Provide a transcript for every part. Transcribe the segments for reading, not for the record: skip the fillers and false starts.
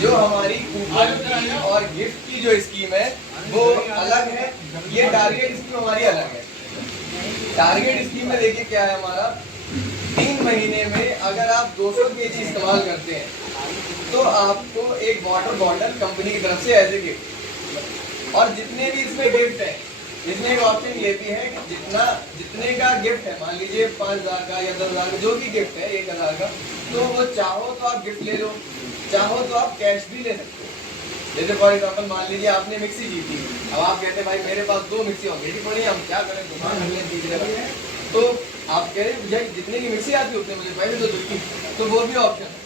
जो हमारी कूपन की और गिफ्ट की जो स्कीम है वो अलग है, ये टारगेट स्कीम हमारी अलग है। टारगेट स्कीम में देखिए क्या है हमारा, 3 महीने में अगर आप 200 केजी इस्तेमाल करते हैं तो आपको एक वाटर बॉटल कंपनी की तरफ से एज ए गिफ्ट। और जितने भी इसमें गिफ्ट है, इसमें एक ऑप्शन ये भी है कि जितने का गिफ्ट है, मान लीजिए 5,000 का या 10,000 का जो भी गिफ्ट है, 1,000 का, तो वो चाहो तो आप गिफ्ट ले लो, चाहो तो आप कैश भी ले सकते हो। जैसे फॉर एग्जाम्पल मान लीजिए आपने मिक्सी जीती, अब आप कहते हैं भाई मेरे पास 2 मिक्सी होंगी पड़ी, हम क्या करें, दुकान हमने तीसरे, तो आप कह रहे हैं जितने की मिक्सी आती है उतने मुझे पैसे दो दुल्की, तो वो भी ऑप्शन है।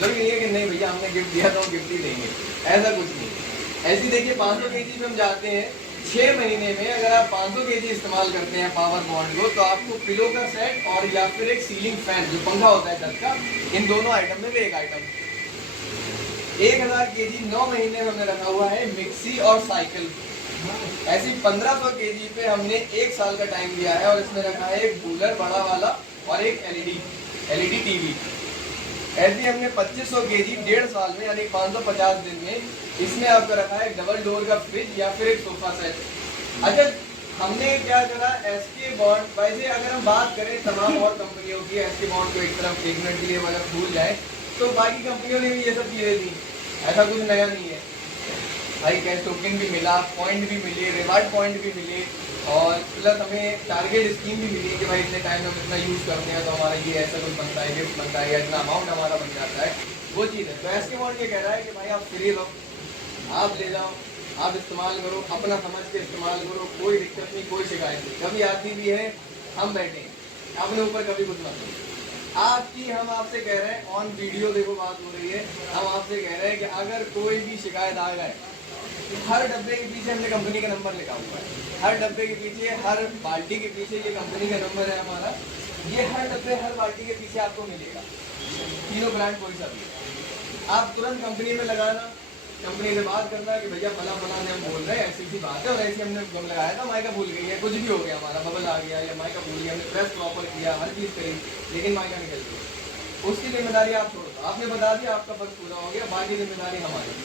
जरूरी नहीं है कि नहीं भैया हमने गिफ्ट दिया तो हम गिफ्ट ही देंगे, ऐसा कुछ नहीं। ऐसी देखिए 500 केजी पे हम जाते हैं, 6 महीने में अगर आप 500 केजी इस्तेमाल करते हैं पावर बॉन्ड को, तो आपको पिलो का सेट और या फिर एक सीलिंग फैन जो पंखा होता है 10 का, इन दोनों आइटम में भी एक आइटम 1000 केजी 9 महीने में हमने रखा हुआ है मिक्सी और साइकिल। ऐसी 1500 केजी पे हमने 1 साल का टाइम दिया है और इसमें रखा है एक कूलर बड़ा वाला और एक एलईडी टीवी। ऐसी हमने 2500 केजी 1.5 साल में यानी 550 दिन में इसमें आपका रखा है डबल डोर का फ्रिज या फिर एक सोफा सेट। अच्छा, हमने क्या करा, एसके बॉन्ड, वैसे अगर हम बात करें तमाम और कंपनियों की, एसके बॉन्ड को एक तरफ 1 मिनट के लिए वाला भूल जाए, तो बाकी कंपनियों ने भी ये सब चीजें दी, ऐसा कुछ नया नहीं है भाई। कैश टोकन भी मिला, पॉइंट भी मिले, रिवार्ड पॉइंट भी मिले, और प्लस हमें टारगेट स्कीम भी मिली कि भाई इतने टाइम में हम इतना यूज़ करते हैं तो हमारा ये ऐसा कुछ बनता है, गिफ्ट बनता है, या इतना अमाउंट हमारा बन जाता है, वो चीज़ है। तो एसके बॉन्ड ये कह रहा है कि भाई आप फ्री रहो, आप ले जाओ, आप इस्तेमाल करो, अपना समझ के इस्तेमाल करो, कोई दिक्कत नहीं, कोई शिकायत नहीं। कभी आती भी है हम बैठे अपने ऊपर, कभी कुछ मत करो। आपकी हम आपसे कह रहे हैं ऑन वीडियो, देखो बात हो रही है, हम आपसे कह रहे हैं कि अगर कोई भी शिकायत आ गए, हर डब्बे के पीछे हमने कंपनी का नंबर लिखा हुआ है, हर डब्बे के पीछे, हर बाल्टी के पीछे ये कंपनी का नंबर है हमारा, ये हर डब्बे हर बाल्टी के पीछे आपको मिलेगा, तीनों ब्रांड कोई सा भी। आप तुरंत कंपनी में लगाना, कंपनी से बात करना कि भैया फला फला से हम बोल रहे हैं, ऐसी सी बात है और ऐसी हमने गम लगाया था, माइका भूल गई है, कुछ भी हो गया, हमारा बबल आ गया या माइका भूल गया, हमने प्रेस प्रॉपर किया, हर चीज़ करी, लेकिन माइका निकल गई, उसकी जिम्मेदारी आप छोड़ दो, आपने बता दिया, आपका फर्ज पूरा हो गया, बाकी जिम्मेदारी हमारी।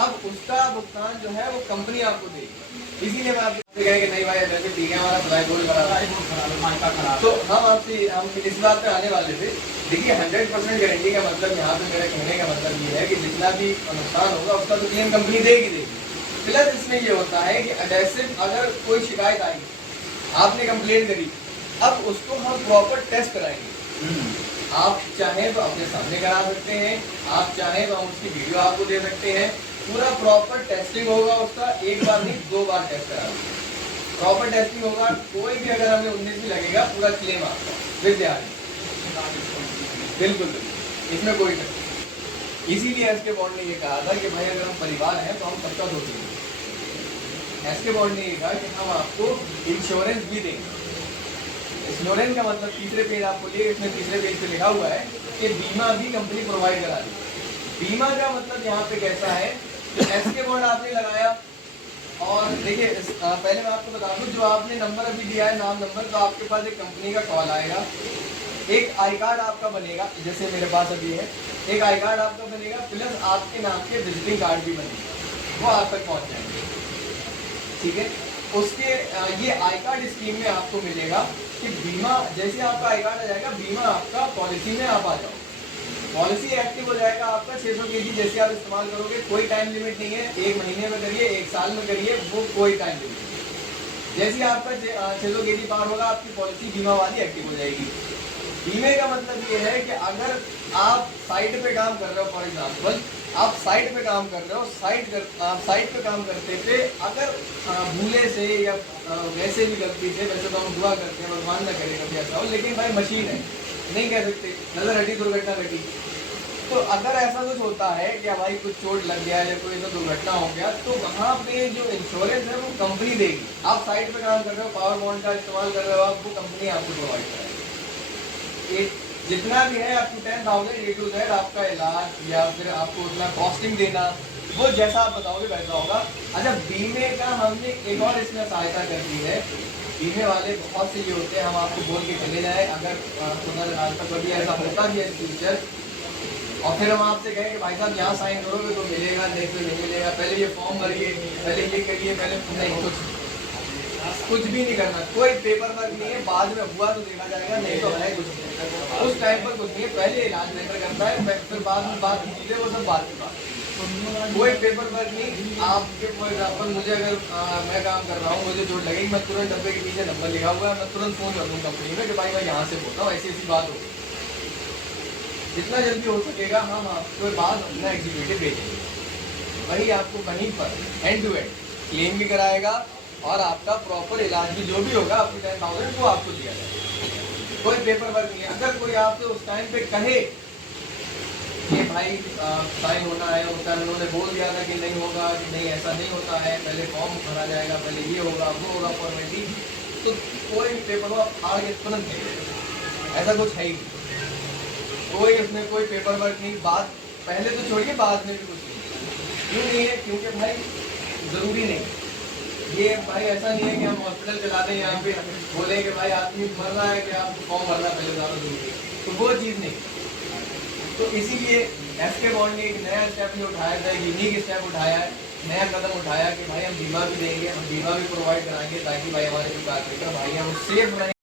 अब उसका भुगतान जो है वो कंपनी आपको देगी। इसीलिए मैं आपसे कहें कि नहीं भाई जैसे ठीक है हमारा फ्लाई बोर्ड खराब, तो हम इस बात पे आने वाले थे। देखिए 100% गारंटी का मतलब यहाँ पे मेरा कहने का मतलब ये है कि जितना भी नुकसान होगा उसका तो क्लेम कंपनी देगी। प्लस इसमें ये होता है कि एडेसिव अगर कोई शिकायत आई, आपने कंप्लेंट करी, अब उसको हम प्रॉपर टेस्ट कराएंगे। आप चाहें तो अपने सामने करा सकते हैं, आप चाहें तो हम उसकी वीडियो आपको दे सकते हैं, पूरा प्रॉपर टेस्टिंग होगा उसका, एक बार नहीं 2 बार टेस्ट करा, प्रॉपर टेस्टिंग होगा। कोई भी अगर हमें 19 भी लगेगा पूरा क्लेम आपका विद्यार्थी, बिल्कुल इसमें कोई नहीं। इसीलिए एसके बॉन्ड ने ये कहा था कि भाई अगर हम परिवार हैं तो हम सबका सोचेंगे। एसके बॉन्ड ने ये कहा कि हम आपको इंश्योरेंस भी देंगे। इंश्योरेंस का मतलब तीसरे पेज आपको लिए, इसमें तीसरे पेज पे लिखा हुआ है कि बीमा भी कंपनी प्रोवाइड करा दी। बीमा का मतलब यहाँ पे कैसा है, तो एसके बॉन्ड आपने लगाया, और देखिए पहले मैं आपको बता दूं, जो आपने नंबर अभी दिया है नाम नंबर, तो आपके पास एक कंपनी का कॉल आएगा, एक आई कार्ड आपका बनेगा, जैसे मेरे पास अभी है, एक आई कार्ड आपका बनेगा, प्लस आपके नाम के विजिटिंग कार्ड भी बनेगा, वो आप तक पहुँच जाएंगे, ठीक है। उसके ये आई कार्ड स्कीम में आपको मिलेगा कि बीमा, जैसे आपका आई कार्ड आ जाएगा, बीमा आपका पॉलिसी में आप आ जाओ, पॉलिसी एक्टिव हो जाएगा आपका। 600 केजी जैसे आप इस्तेमाल करोगे, कोई टाइम लिमिट नहीं है, 1 महीने में करिए, 1 साल में करिए, वो कोई टाइम लिमिट नहीं। जैसे आपका 600 केजी पार होगा, आपकी पॉलिसी बीमा वाली एक्टिव हो जाएगी। बीमे का मतलब ये है कि अगर आप साइट पे काम कर रहे हो, फॉर एग्जाम्पल आप साइट पे काम कर रहे हो, साइट पे काम करते थे, अगर भूले से या वैसे भी गलती से, वैसे तो हम दुआ करते हैं भगवान ना करे कभी ऐसा हो, लेकिन भाई मशीन है, नहीं कह सकते, नजर हटी दुर्घटना घटी, तो अगर ऐसा कुछ होता है कि भाई कुछ चोट लग गया या कोई ऐसा दुर्घटना हो गया, तो वहाँ पे जो इंश्योरेंस है वो कंपनी देगी। आप साइट पे काम कर रहे हो, पावर बॉन्ड का इस्तेमाल कर रहे हो, आप वो कंपनी आपको प्रोवाइड कराएगी। जितना भी है up to 10,000 A to Z आपका इलाज या फिर आपको उतना कॉस्टिंग देना, वो जैसा आप बताओगे वैसा होगा। अच्छा, बीमे का हमने एक और इसमें सहायता कर दी है। बीमे वाले बहुत से ये होते हैं, हम आपको बोल के चले जाए, अगर आज तक कभी ऐसा होता भी है फ्यूचर, और फिर हम आपसे कहें कि भाई साहब यहाँ साइन करोगे तो मिलेगा, नहीं तो नहीं मिलेगा, पहले ये फॉर्म भरिए, पहले ये करिए, पहले नहीं, कुछ भी नहीं करना, कोई पेपर वर्क नहीं है। बाद में हुआ तो देखा जाएगा, नहीं तो है कुछ नहीं, उस टाइम पर कुछ नहीं है। पहले इलाज मैटर करता है, फिर बाद में बात की चीजें वो सब बात की बात, कोई पेपर वर्क नहीं। आपके फॉर एग्जाम्पल मुझे अगर मैं काम कर रहा हूँ, मुझे चोट लगेगी, मैं तुरंत डब्बे के पीछे नंबर लिखा हुआ है, मैं तुरंत फोन कर दूँ कंपनी में कि भाई मैं यहाँ से बोल रहा हूँ, ऐसी ऐसी बात होगी। जितना जल्दी हो सकेगा हम आपके बाद अपना एग्जीक्यूटिव भेजेंगे, वही आपको कहीं पर एंड टू एंड क्लेम भी कराएगा और आपका प्रॉपर इलाज भी जो भी होगा आपकी 10,000 वो आपको दिया जाएगा। कोई पेपर वर्क नहीं है। अगर कोई आपसे उस टाइम पे कहे कि भाई साइन होना है, उस टाइम उन्होंने बोल दिया था कि नहीं होगा, कि नहीं ऐसा नहीं होता है, पहले फॉर्म भरा जाएगा, पहले ये होगा वो होगा फॉर्मेलिटी, तो कोई पेपर वर्क फाड़ के तुरंत नहीं, ऐसा कुछ है ही नहीं। कोई उसमें कोई पेपर वर्क नहीं। बात पहले तो छोड़िए, बाद में भी कुछ नहीं। क्यों नहीं है? क्योंकि भाई ज़रूरी नहीं। ये भाई ऐसा नहीं है कि हम हॉस्पिटल चला दें यहाँ पे बोले कि भाई आदमी मर रहा है कि आपको फॉर्म भरना पहले ज़्यादा जरूरी है, तो वो चीज़ नहीं। तो इसीलिए एसके बॉन्ड ने एक नया स्टेप ये उठाया था, यूनिक स्टेप उठाया है, नया कदम उठाया कि भाई हम बीमा भी देंगे, हम बीमा भी प्रोवाइड कराएंगे ताकि भाई हमारे जो कारपेंटर भाई हैं वो सेफ रहें।